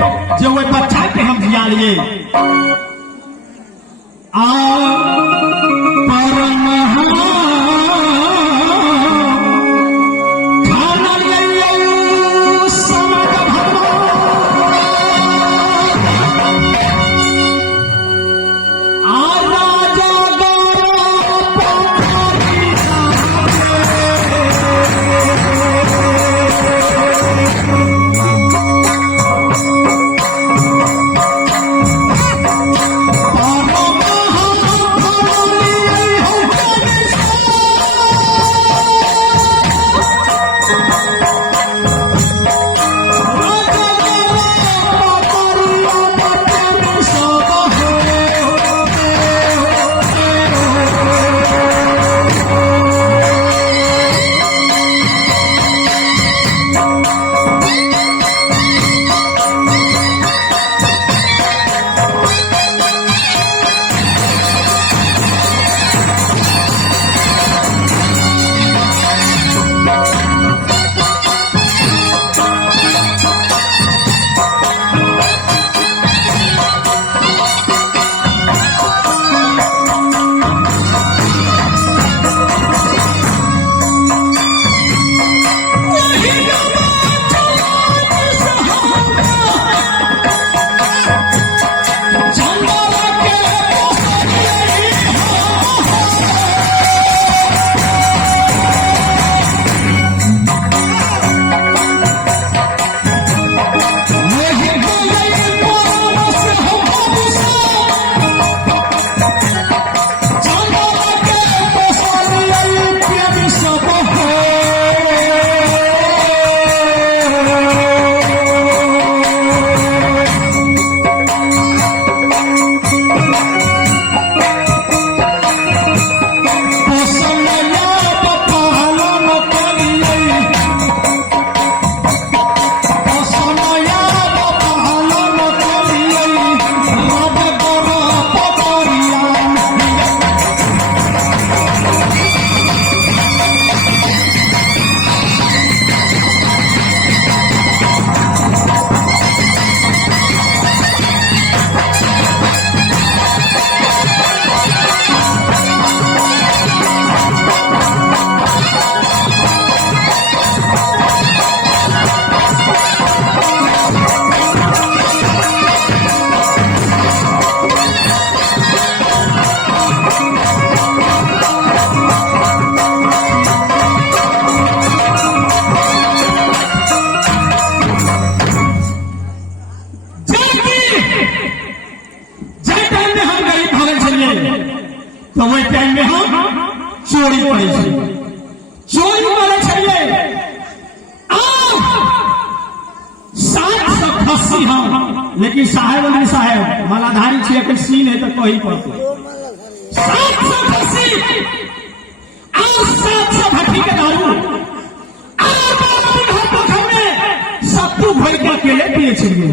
जो वो बच्चा के हम जिया लिए तो वही टाइम में हम चोरी करे चोरी करे चाहिए 780 हम लेकिन साहेब नहीं साहेब मालाधारी छे के सीन है तो कहीं पड़ते 780 और 700 भट्टी के दारू और सत्तू भर के अकेले पिए चाहिए